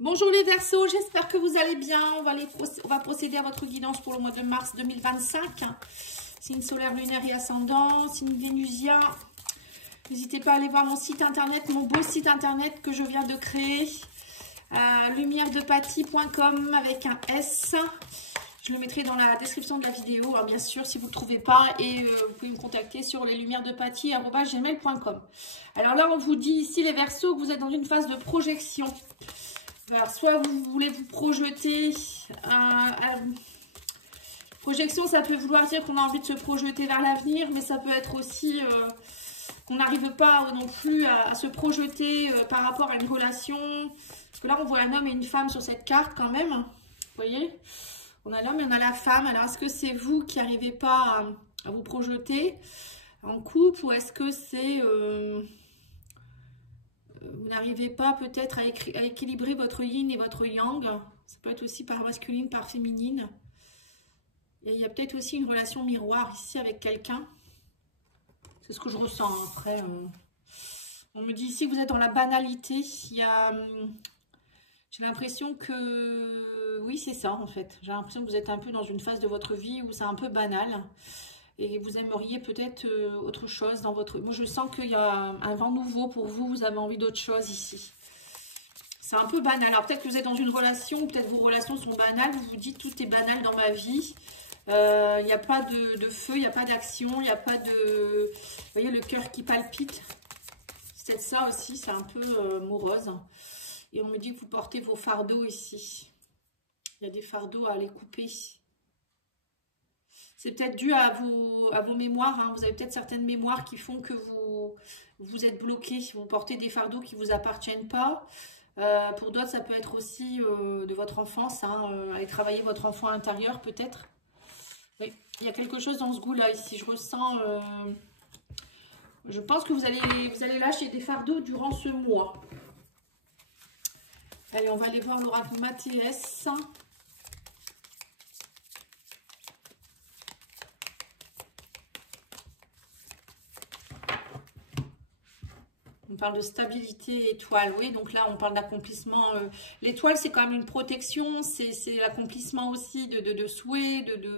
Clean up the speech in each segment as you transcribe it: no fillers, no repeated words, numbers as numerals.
Bonjour les Verseaux, j'espère que vous allez bien. On va procéder à votre guidance pour le mois de mars 2025. Signe solaire, lunaire et ascendant, signe vénusien. N'hésitez pas à aller voir mon site internet, mon beau site internet que je viens de créer. Lumieredepathie.com avec un S. Je le mettrai dans la description de la vidéo, hein, bien sûr, si vous ne le trouvez pas. Et vous pouvez me contacter sur leslumièresdepathie@gmail.com. Alors là, on vous dit ici, les Verseaux, que vous êtes dans une phase de projection. Alors, soit vous voulez vous projeter. Projection, ça peut vouloir dire qu'on a envie de se projeter vers l'avenir, mais ça peut être aussi qu'on n'arrive pas non plus à se projeter par rapport à une relation. Parce que là, on voit un homme et une femme sur cette carte quand même. Vous voyez, on a l'homme et on a la femme. Alors, est-ce que c'est vous qui n'arrivez pas à vous projeter en couple, ou est-ce que c'est... vous n'arrivez pas peut-être à équilibrer votre yin et votre yang. Ça peut être aussi par masculine, par féminine. Et il y a peut-être aussi une relation miroir ici avec quelqu'un. C'est ce que je ressens. Après, on me dit ici que vous êtes dans la banalité. J'ai l'impression que... Oui, c'est ça en fait. J'ai l'impression que vous êtes un peu dans une phase de votre vie où c'est un peu banal. Et vous aimeriez peut-être autre chose dans votre... Moi, je sens qu'il y a un vent nouveau pour vous. Vous avez envie d'autre chose ici. C'est un peu banal. Alors, peut-être que vous êtes dans une relation, peut-être vos relations sont banales. Vous vous dites, tout est banal dans ma vie. Il n'y a pas de feu, il n'y a pas d'action, il n'y a pas de... Vous voyez, le cœur qui palpite. C'est peut-être ça aussi, c'est un peu morose. Et on me dit que vous portez vos fardeaux ici. Il y a des fardeaux à aller couper. C'est peut-être dû à vos mémoires. Hein. Vous avez peut-être certaines mémoires qui font que vous êtes bloqué. Vous portez des fardeaux qui ne vous appartiennent pas. Pour d'autres, ça peut être aussi de votre enfance. Hein. Aller travailler votre enfant intérieur peut-être. Oui, il y a quelque chose dans ce goût-là ici. Je ressens... je pense que vous allez lâcher des fardeaux durant ce mois. Allez, on va aller voir l'oracle Mathias. On parle de stabilité, étoile, oui, donc là on parle d'accomplissement. L'étoile, c'est quand même une protection, c'est l'accomplissement aussi de souhaits, Vous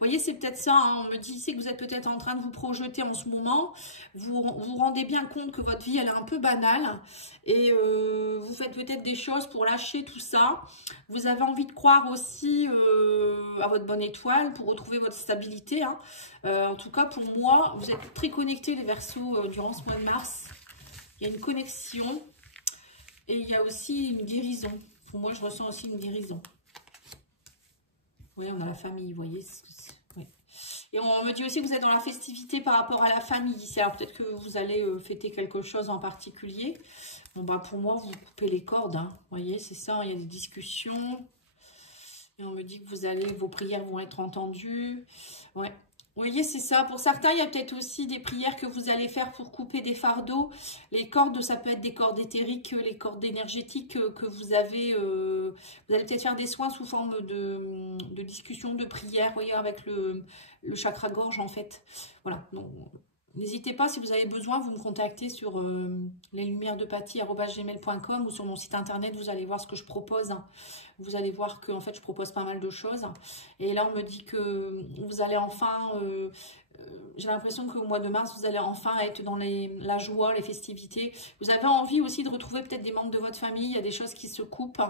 voyez, c'est peut-être ça, hein. On me dit ici que vous êtes peut-être en train de vous projeter en ce moment. Vous vous rendez bien compte que votre vie, elle est un peu banale. Et vous faites peut-être des choses pour lâcher tout ça. Vous avez envie de croire aussi à votre bonne étoile pour retrouver votre stabilité. Hein. En tout cas, pour moi, vous êtes très connectés, les Verseaux, durant ce mois de mars. Il y a une connexion et il y a aussi une guérison. Pour moi, je ressens aussi une guérison. Oui, on a la famille, vous voyez. Oui. Et on me dit aussi que vous êtes dans la festivité par rapport à la famille. Alors, peut-être que vous allez fêter quelque chose en particulier. Bon, bah, pour moi, vous coupez les cordes. Hein. Vous voyez, c'est ça. Il y a des discussions. Et on me dit que vos prières vont être entendues. Ouais. Vous voyez, c'est ça. Pour certains, il y a peut-être aussi des prières que vous allez faire pour couper des fardeaux. Les cordes, ça peut être des cordes éthériques, les cordes énergétiques que vous avez. Vous allez peut-être faire des soins sous forme de discussion, de prière, vous voyez, avec le chakra-gorge, en fait. Voilà. N'hésitez pas, si vous avez besoin, vous me contactez sur leslumièresdepathie@gmail.com ou sur mon site internet, vous allez voir ce que je propose. Vous allez voir que en fait, je propose pas mal de choses. Et là, on me dit que vous allez enfin... j'ai l'impression qu'au mois de mars, vous allez enfin être dans la joie, les festivités. Vous avez envie aussi de retrouver peut-être des membres de votre famille. Il y a des choses qui se coupent.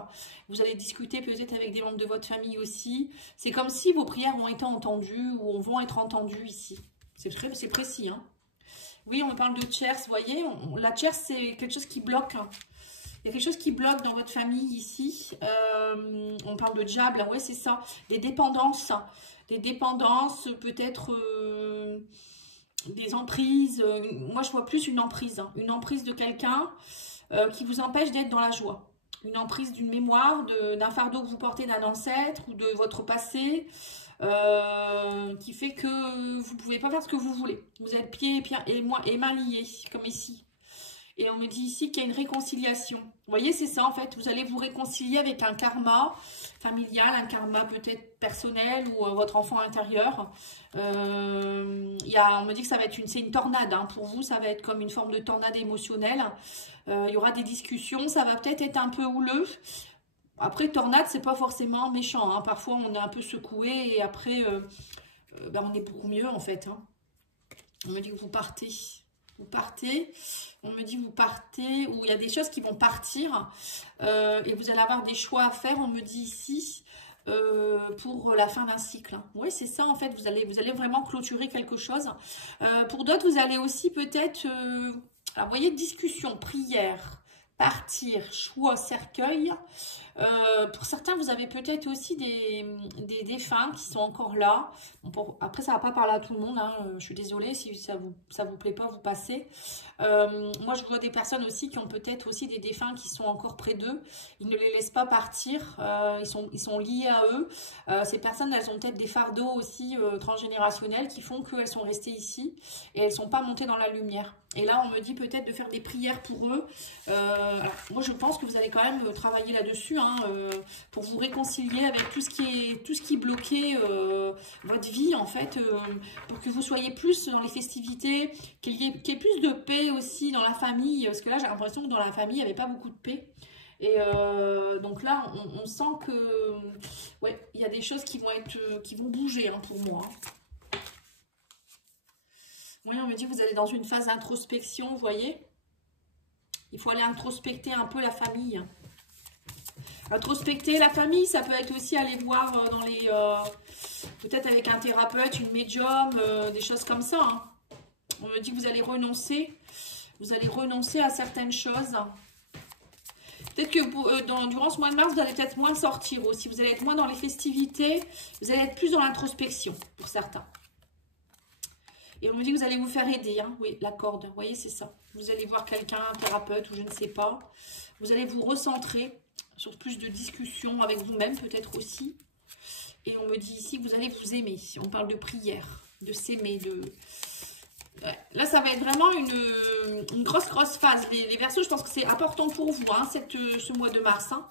Vous allez discuter peut-être avec des membres de votre famille aussi. C'est comme si vos prières ont été entendues ou vont être entendues ici. C'est précis. Hein. Oui, on me parle de tierce, vous voyez. La tierce, c'est quelque chose qui bloque. Il y a quelque chose qui bloque dans votre famille ici. On parle de diable, ouais, c'est ça. Des dépendances. Des dépendances, peut-être des emprises. Moi, je vois plus une emprise. Hein. Une emprise de quelqu'un qui vous empêche d'être dans la joie. Une emprise d'une mémoire, d'un fardeau que vous portez d'un ancêtre ou de votre passé. Qui fait que vous ne pouvez pas faire ce que vous voulez. Vous êtes pieds et mains liés, comme ici. Et on me dit ici qu'il y a une réconciliation. Vous voyez, c'est ça en fait. Vous allez vous réconcilier avec un karma familial, un karma peut-être personnel ou votre enfant intérieur. On me dit que ça va être c'est une tornade. Hein. Pour vous, ça va être comme une forme de tornade émotionnelle. Il y aura des discussions. Ça va peut-être être un peu houleux. Après, tornade, c'est pas forcément méchant, hein. Parfois, on est un peu secoué et après, ben, on est beaucoup mieux, en fait, hein. On me dit que vous partez. Vous partez. On me dit que vous partez. Ou il y a des choses qui vont partir. Et vous allez avoir des choix à faire. On me dit ici. Pour la fin d'un cycle. Oui, c'est ça, en fait. Vous allez vraiment clôturer quelque chose. Pour d'autres, vous allez aussi peut-être... alors, vous voyez, discussion, prière, partir, choix, cercueil. Pour certains, vous avez peut-être aussi des défunts qui sont encore là. Bon, après, ça ne va pas parler à tout le monde, hein. Je suis désolée, si ça vous plaît pas, vous passez. Moi, je vois des personnes aussi qui ont peut-être aussi des défunts qui sont encore près d'eux. Ils ne les laissent pas partir. Ils sont liés à eux. Ces personnes, elles ont peut-être des fardeaux aussi transgénérationnels qui font qu'elles sont restées ici et elles ne sont pas montées dans la lumière. Et là, on me dit peut-être de faire des prières pour eux. Moi, je pense que vous allez quand même travailler là-dessus, hein, pour vous réconcilier avec tout ce qui bloquait votre vie, en fait, pour que vous soyez plus dans les festivités, qu'il y ait plus de paix aussi dans la famille. Parce que là, j'ai l'impression que dans la famille, il n'y avait pas beaucoup de paix. Et donc là, on sent que ouais, il y a des choses qui vont bouger, hein, pour moi, hein. Oui, on me dit que vous allez dans une phase d'introspection, vous voyez. Il faut aller introspecter un peu la famille. Introspecter la famille, ça peut être aussi aller voir dans les... peut-être avec un thérapeute, une médium, des choses comme ça, hein. On me dit que vous allez renoncer. Vous allez renoncer à certaines choses. Peut-être que durant ce mois de mars, vous allez peut-être moins sortir aussi. Vous allez être moins dans les festivités. Vous allez être plus dans l'introspection pour certains. Et on me dit que vous allez vous faire aider, hein. Oui, la corde, vous voyez, c'est ça. Vous allez voir quelqu'un, un thérapeute ou je ne sais pas. Vous allez vous recentrer sur plus de discussions avec vous-même, peut-être aussi. Et on me dit ici que vous allez vous aimer. On parle de prière, de s'aimer, de... Ouais. Là, ça va être vraiment une grosse phase. Les Verseaux, je pense que c'est important pour vous, hein, ce mois de mars, hein.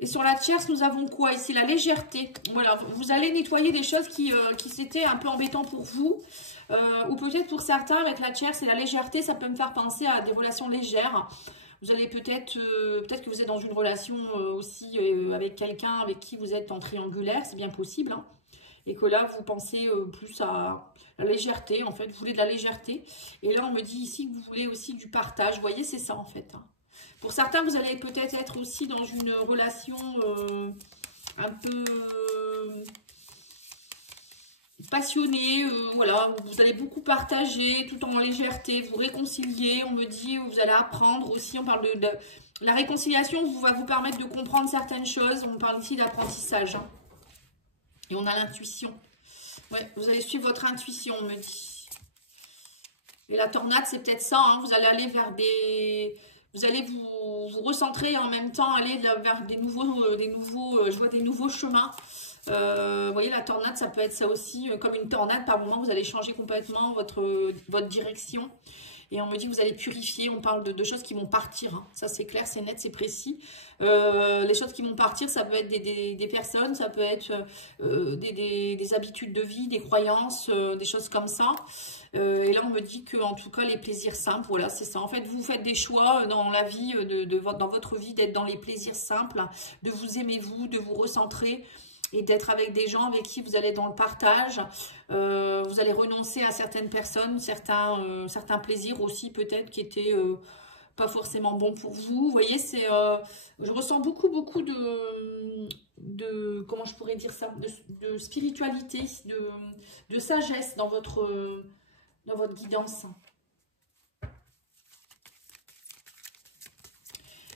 Et sur la tierce, nous avons quoi ici? La légèreté. Voilà, vous allez nettoyer des choses qui s'étaient un peu embêtantes pour vous. Ou peut-être pour certains, avec la tierce et la légèreté, ça peut me faire penser à des relations légères. Vous allez peut-être que vous êtes dans une relation aussi avec quelqu'un avec qui vous êtes en triangulaire, c'est bien possible, hein. Et que là, vous pensez plus à la légèreté, en fait. Vous voulez de la légèreté. Et là, on me dit ici que vous voulez aussi du partage. Vous voyez, c'est ça, en fait, hein. Pour certains, vous allez peut-être être aussi dans une relation un peu passionnée. Voilà, vous allez beaucoup partager tout en légèreté, vous réconcilier. On me dit, vous allez apprendre aussi. On parle de la réconciliation va vous permettre de comprendre certaines choses. On parle ici d'apprentissage, hein. Et on a l'intuition. Ouais, vous allez suivre votre intuition, on me dit. Et la tornade, c'est peut-être ça, hein. Vous allez aller vers des... Vous allez vous recentrer et en même temps aller vers des nouveaux je vois des nouveaux chemins. Vous voyez, la tornade, ça peut être ça aussi. Comme une tornade, par moment, vous allez changer complètement votre direction. Et on me dit que vous allez purifier. On parle de choses qui vont partir, hein. Ça, c'est clair, c'est net, c'est précis. Les choses qui vont partir, ça peut être des personnes, ça peut être des habitudes de vie, des croyances, des choses comme ça. Et là, on me dit que, en tout cas, les plaisirs simples, voilà, c'est ça. En fait, vous faites des choix dans la vie, dans votre vie, d'être dans les plaisirs simples, de vous aimer vous, de vous recentrer et d'être avec des gens avec qui vous allez dans le partage. Vous allez renoncer à certaines personnes, certains plaisirs aussi peut-être qui étaient pas forcément bons pour vous. Vous voyez, c'est, je ressens beaucoup de comment je pourrais dire ça, de spiritualité, de sagesse dans votre guidance.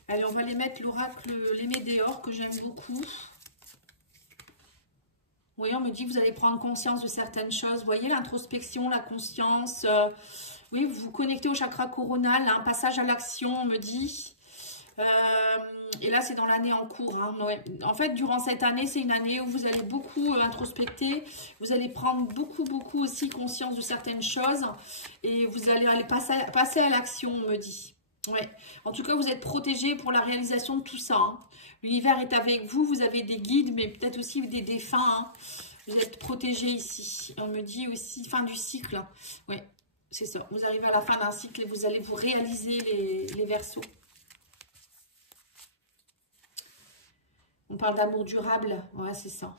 Allez, on va les mettre l'oracle, les Médéors, que j'aime beaucoup. Oui, on me dit que vous allez prendre conscience de certaines choses. Vous voyez, l'introspection, la conscience. Oui, vous vous connectez au chakra coronal, un passage à l'action, on me dit. Et là, c'est dans l'année en cours, hein. Ouais. En fait, durant cette année, c'est une année où vous allez beaucoup introspecter. Vous allez prendre beaucoup aussi conscience de certaines choses. Et vous allez passer à l'action, on me dit. Ouais. En tout cas, vous êtes protégé pour la réalisation de tout ça, hein. L'univers est avec vous. Vous avez des guides, mais peut-être aussi des défunts, hein. Vous êtes protégé ici. On me dit aussi fin du cycle. Ouais, c'est ça. Vous arrivez à la fin d'un cycle et vous allez vous réaliser les Verseaux. On parle d'amour durable. Ouais, c'est ça.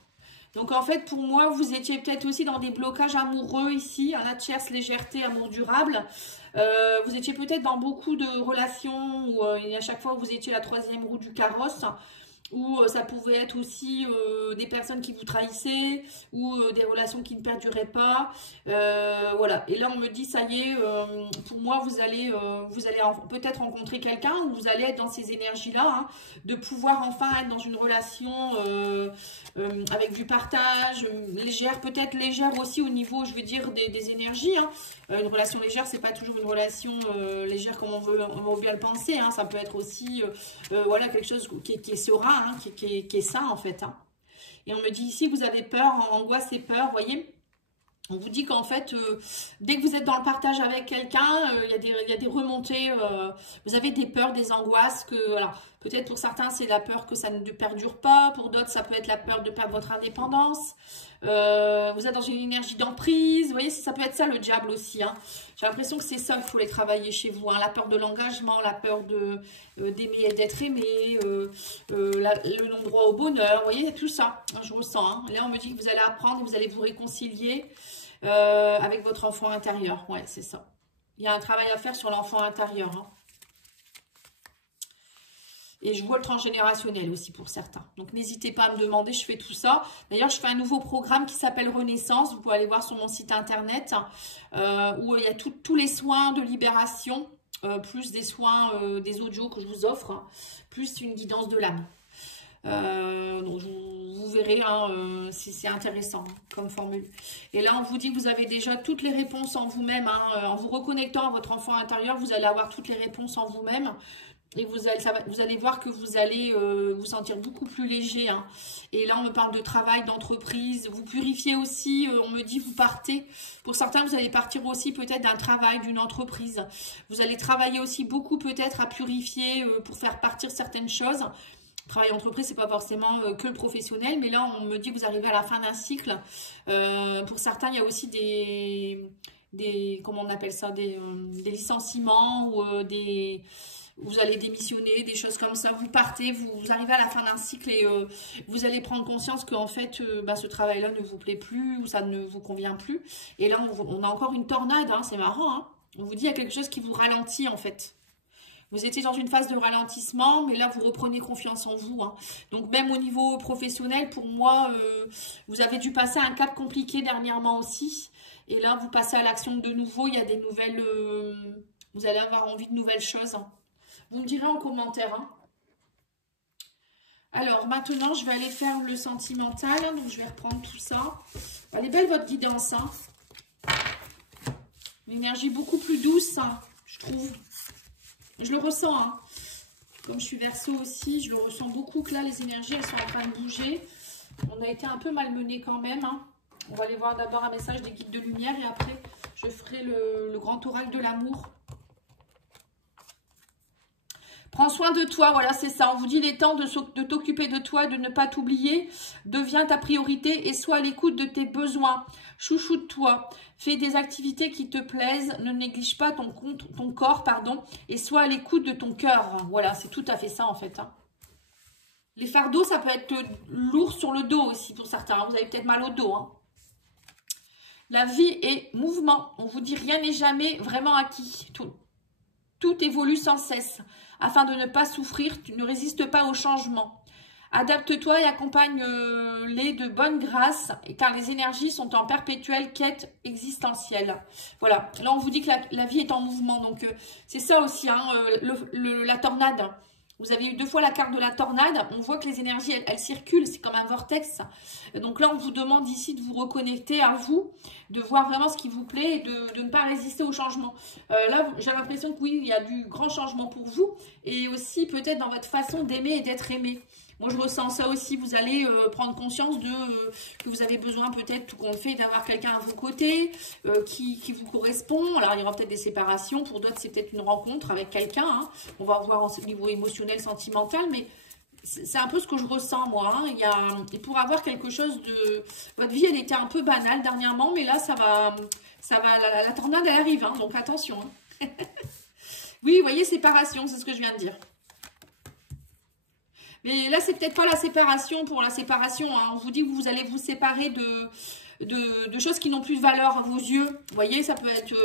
Donc, en fait, pour moi, vous étiez peut-être aussi dans des blocages amoureux ici. La tierce, légèreté, amour durable. Vous étiez peut-être dans beaucoup de relations où à chaque fois, vous étiez la troisième roue du carrosse. Ou ça pouvait être aussi des personnes qui vous trahissaient, ou des relations qui ne perduraient pas. Voilà. Et là, on me dit, ça y est, pour moi, vous allez peut-être rencontrer quelqu'un, ou vous allez être dans ces énergies-là, hein, de pouvoir enfin être dans une relation avec du partage, légère, peut-être légère aussi au niveau, je veux dire, des énergies. Hein. Une relation légère, c'est pas toujours une relation légère comme on veut bien le penser. Hein. Ça peut être aussi voilà, quelque chose qui est serein, hein, qui est sain en fait. Hein. Et on me dit ici, vous avez peur, angoisse et peur, vous voyez. On vous dit qu'en fait, dès que vous êtes dans le partage avec quelqu'un, il y a des remontées, vous avez des peurs, des angoisses, que voilà, peut-être pour certains, c'est la peur que ça ne perdure pas, pour d'autres, ça peut être la peur de perdre votre indépendance. Vous êtes dans une énergie d'emprise, vous voyez, ça peut être ça le diable aussi. Hein. J'ai l'impression que c'est ça qu'il faut les travailler chez vous, hein. La peur de l'engagement, la peur d'aimer et d'être aimé, le non-droit au bonheur, vous voyez, tout ça, hein, je ressens. Hein. Là, on me dit que vous allez apprendre et vous allez vous réconcilier avec votre enfant intérieur. Ouais, c'est ça. Il y a un travail à faire sur l'enfant intérieur. Hein. Et je vois le transgénérationnel aussi pour certains. Donc, n'hésitez pas à me demander, je fais tout ça. D'ailleurs, je fais un nouveau programme qui s'appelle Renaissance. Vous pouvez aller voir sur mon site internet où il y a tous les soins de libération, plus des soins, des audios que je vous offre, hein, plus une guidance de l'âme. Donc vous verrez hein, si c'est intéressant hein, comme formule. Et là on vous dit que vous avez déjà toutes les réponses en vous-même, hein, en vous reconnectant à votre enfant intérieur, vous allez avoir toutes les réponses en vous-même. Et vous allez voir que vous allez vous sentir beaucoup plus léger. Hein. Et là, on me parle de travail, d'entreprise. Vous purifiez aussi, on me dit, vous partez. Pour certains, vous allez partir aussi peut-être d'un travail, d'une entreprise. Vous allez travailler aussi beaucoup peut-être à purifier pour faire partir certaines choses. Travail entreprise, c'est pas forcément que le professionnel, mais là, on me dit que vous arrivez à la fin d'un cycle. Pour certains, il y a aussi comment on appelle ça, des licenciements ou vous allez démissionner, des choses comme ça. Vous partez, vous arrivez à la fin d'un cycle et vous allez prendre conscience qu'en fait, ce travail-là ne vous plaît plus ou ça ne vous convient plus. Et là, on a encore une tornade, hein, c'est marrant. Hein. On vous dit qu'il y a quelque chose qui vous ralentit en fait. Vous étiez dans une phase de ralentissement, mais là, vous reprenez confiance en vous. Hein. Donc, même au niveau professionnel, pour moi, vous avez dû passer un cap compliqué dernièrement aussi. Et là, vous passez à l'action de nouveau. Il y a des nouvelles... vous allez avoir envie de nouvelles choses. Hein. Vous me direz en commentaire. Hein. Alors, maintenant, je vais aller faire le sentimental. Donc, je vais reprendre tout ça. Elle est belle, votre guidance. Hein. Une énergie beaucoup plus douce, hein, je trouve. Je le ressens. Hein. Comme je suis Verseau aussi, je le ressens beaucoup que là, les énergies, elles sont en train de bouger. On a été un peu malmenés quand même. Hein. On va aller voir d'abord un message des guides de lumière et après, je ferai le grand oracle de l'amour. Prends soin de toi, voilà, c'est ça. On vous dit, il est temps de t'occuper de toi, de ne pas t'oublier. Deviens ta priorité et sois à l'écoute de tes besoins. Chouchoute-toi. Fais des activités qui te plaisent. Ne néglige pas ton corps, et sois à l'écoute de ton cœur. Voilà, c'est tout à fait ça, en fait. Hein. Les fardeaux, ça peut être lourd sur le dos aussi pour certains. Vous avez peut-être mal au dos. Hein. La vie est mouvement. On vous dit, rien n'est jamais vraiment acquis. Tout évolue sans cesse. Afin de ne pas souffrir, tu ne résistes pas au changement. Adapte-toi et accompagne-les de bonne grâce, car les énergies sont en perpétuelle quête existentielle. Voilà, là on vous dit que la vie est en mouvement, donc c'est ça aussi, hein, la tornade. Vous avez eu 2 fois la carte de la tornade, on voit que les énergies, elles circulent, c'est comme un vortex. Donc là, on vous demande ici de vous reconnecter à vous, de voir vraiment ce qui vous plaît et de ne pas résister au changement. Là, j'ai l'impression que oui, il y a du grand changement pour vous et aussi peut-être dans votre façon d'aimer et d'être aimé. Moi, je ressens ça aussi. Vous allez prendre conscience que vous avez besoin peut-être, tout compte fait, d'avoir quelqu'un à vos côtés qui vous correspond. Alors, il y aura peut-être des séparations. Pour d'autres, c'est peut-être une rencontre avec quelqu'un. Hein. On va voir au niveau émotionnel, sentimental. Mais c'est un peu ce que je ressens, moi. Hein. Il pourra avoir quelque chose de... Votre vie, elle était un peu banale dernièrement. Mais là, ça va la tornade, elle arrive. Hein. Donc, attention. Hein. Oui, vous voyez, séparation, c'est ce que je viens de dire. Mais là, c'est peut-être pas la séparation pour la séparation. Hein. On vous dit que vous allez vous séparer de choses qui n'ont plus de valeur à vos yeux. Vous voyez, ça peut être,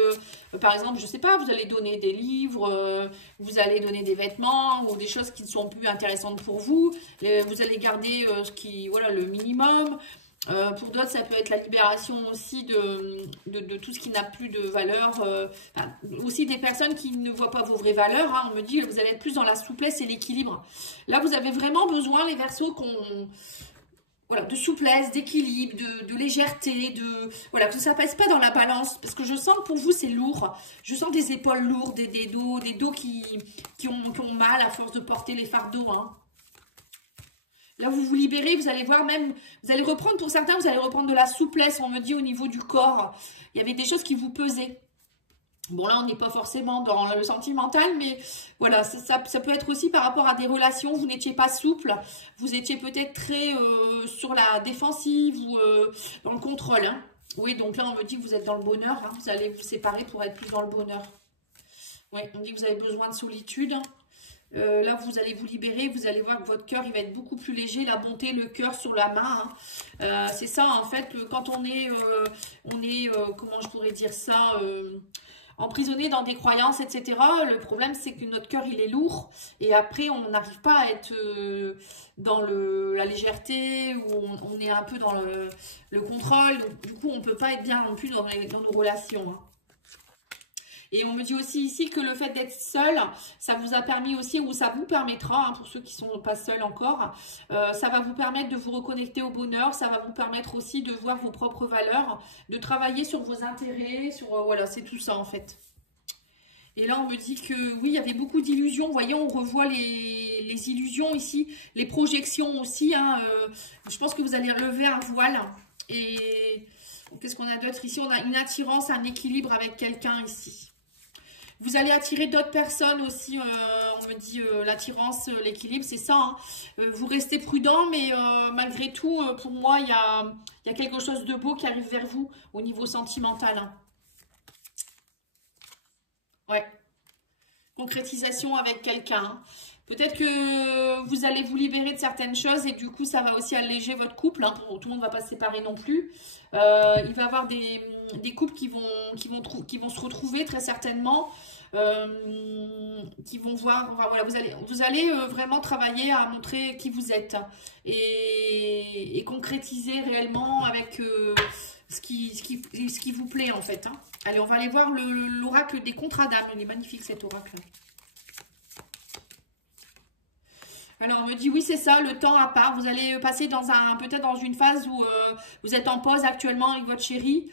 par exemple, je sais pas, vous allez donner des livres, vous allez donner des vêtements ou des choses qui ne sont plus intéressantes pour vous. Vous allez garder ce qui, voilà, le minimum. Pour d'autres, ça peut être la libération aussi de tout ce qui n'a plus de valeur. Enfin, aussi des personnes qui ne voient pas vos vraies valeurs. Hein. On me dit que vous allez être plus dans la souplesse et l'équilibre. Là, vous avez vraiment besoin, les Verseaux, voilà, de souplesse, d'équilibre, de légèreté, voilà, que ça ne pèse pas dans la balance. Parce que je sens que pour vous, c'est lourd. Je sens des épaules lourdes, des dos qui ont mal à force de porter les fardeaux. Hein. Là, vous vous libérez, vous allez voir même, vous allez reprendre, pour certains, vous allez reprendre de la souplesse, on me dit, au niveau du corps. Il y avait des choses qui vous pesaient. Bon, là, on n'est pas forcément dans le sentimental, mais voilà, ça peut être aussi par rapport à des relations. Vous n'étiez pas souple, vous étiez peut-être très sur la défensive ou dans le contrôle. Hein. Oui, donc là, on me dit que vous êtes dans le bonheur. Hein. Vous allez vous séparer pour être plus dans le bonheur. Oui, on dit que vous avez besoin de solitude. Là, vous allez vous libérer, vous allez voir que votre cœur, il va être beaucoup plus léger, la bonté, le cœur sur la main. Hein. C'est ça, en fait, quand on est comment je pourrais dire ça, emprisonné dans des croyances, etc. Le problème, c'est que notre cœur, il est lourd. Et après, on n'arrive pas à être dans la légèreté, ou on est un peu dans le contrôle. Donc, du coup, on ne peut pas être bien non plus dans nos relations. Hein. Et on me dit aussi ici que le fait d'être seul, ça vous a permis aussi, ou ça vous permettra, hein, pour ceux qui ne sont pas seuls encore, ça va vous permettre de vous reconnecter au bonheur, ça va vous permettre aussi de voir vos propres valeurs, de travailler sur vos intérêts, voilà, c'est tout ça en fait. Et là, on me dit que oui, il y avait beaucoup d'illusions. Vous voyez, on revoit les illusions ici, les projections aussi. Hein, je pense que vous allez lever un voile. Et qu'est-ce qu'on a d'autre ici? On a une attirance, un équilibre avec quelqu'un ici. Vous allez attirer d'autres personnes aussi, on me dit l'attirance, l'équilibre, c'est ça. Hein. Vous restez prudent, mais malgré tout, pour moi, il y a quelque chose de beau qui arrive vers vous au niveau sentimental. Hein. Ouais. Concrétisation avec quelqu'un. Hein. Peut-être que vous allez vous libérer de certaines choses et du coup, ça va aussi alléger votre couple. Hein. Tout le monde ne va pas se séparer non plus. Il va y avoir des couples qui vont se retrouver très certainement. Qui vont voir, enfin, voilà, vous allez vraiment travailler à montrer qui vous êtes et concrétiser réellement avec ce qui vous plaît en fait. Hein. Allez, on va aller voir l'oracle des contrats d'âme. Il est magnifique cet oracle. Alors, on me dit, oui, c'est ça, le temps à part. Vous allez passer peut-être dans une phase où vous êtes en pause actuellement avec votre chéri.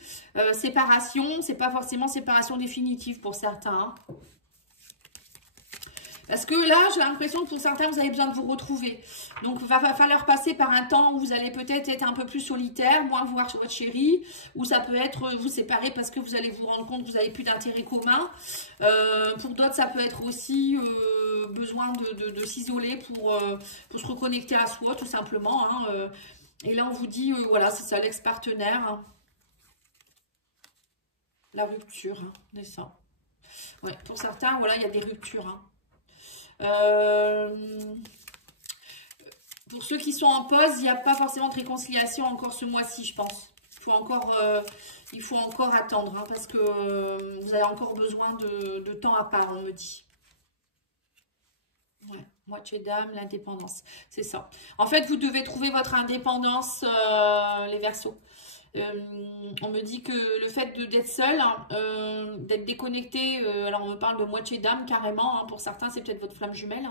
Séparation, c'est pas forcément séparation définitive pour certains. Hein. Parce que là, j'ai l'impression que pour certains, vous avez besoin de vous retrouver. Donc, il va falloir passer par un temps où vous allez peut-être être un peu plus solitaire, moins voir votre chéri, ou ça peut être vous séparer parce que vous allez vous rendre compte que vous n'avez plus d'intérêt commun. Pour d'autres, ça peut être aussi besoin de s'isoler pour se reconnecter à soi, tout simplement. Hein. Et là, on vous dit, voilà, c'est ça, l'ex-partenaire. Hein. La rupture, hein, c'est ça. Ouais, pour certains, voilà, il y a des ruptures. Hein. Pour ceux qui sont en pause, il n'y a pas forcément de réconciliation encore ce mois-ci, je pense. Il faut encore attendre, hein, parce que vous avez encore besoin de temps à part, on me dit. Ouais, moitié d'âme, l'indépendance, c'est ça. En fait, vous devez trouver votre indépendance, les Verseaux. On me dit que le fait d'être seul, d'être déconnecté, alors on me parle de moitié d'âme carrément, hein, pour certains c'est peut-être votre flamme jumelle,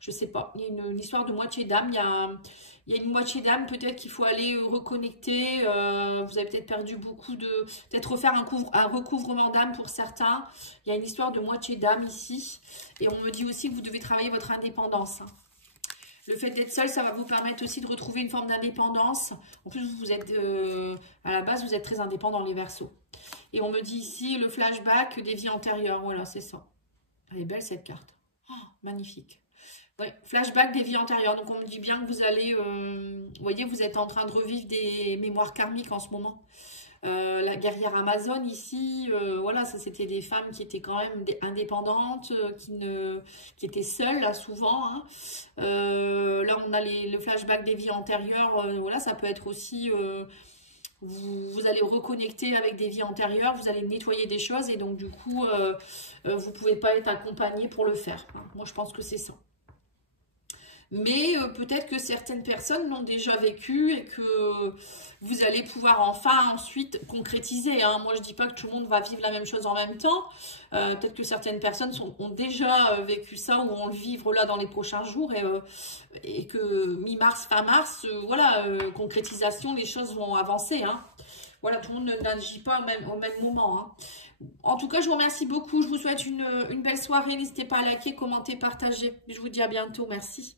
je sais pas, il y a une histoire de moitié d'âme, il y a une moitié d'âme peut-être qu'il faut aller reconnecter, vous avez peut-être perdu beaucoup peut-être refaire un recouvrement d'âme pour certains, il y a une histoire de moitié d'âme ici, et on me dit aussi que vous devez travailler votre indépendance, hein. Le fait d'être seul, ça va vous permettre aussi de retrouver une forme d'indépendance. En plus, vous êtes à la base, vous êtes très indépendant, les Verseaux. Et on me dit ici le flashback des vies antérieures. Voilà, c'est ça. Elle est belle cette carte. Oh, magnifique. Ouais, flashback des vies antérieures. Donc, on me dit bien que vous allez... vous voyez, vous êtes en train de revivre des mémoires karmiques en ce moment. La guerrière Amazon ici, voilà, ça c'était des femmes qui étaient quand même indépendantes, qui étaient seules là, souvent. Hein. Là on a le flashback des vies antérieures, voilà, ça peut être aussi... vous allez reconnecter avec des vies antérieures, vous allez nettoyer des choses et donc du coup, vous ne pouvez pas être accompagné pour le faire. Hein. Moi, je pense que c'est ça. Mais peut-être que certaines personnes l'ont déjà vécu et que vous allez pouvoir enfin ensuite concrétiser. Hein. Moi, je ne dis pas que tout le monde va vivre la même chose en même temps. Peut-être que certaines personnes ont déjà vécu ça ou vont le vivre là dans les prochains jours et que mi-mars, fin mars, voilà, concrétisation, les choses vont avancer. Hein. Voilà, tout le monde n'agit pas au même moment. Hein. En tout cas, je vous remercie beaucoup. Je vous souhaite une belle soirée. N'hésitez pas à liker, commenter, partager. Je vous dis à bientôt. Merci.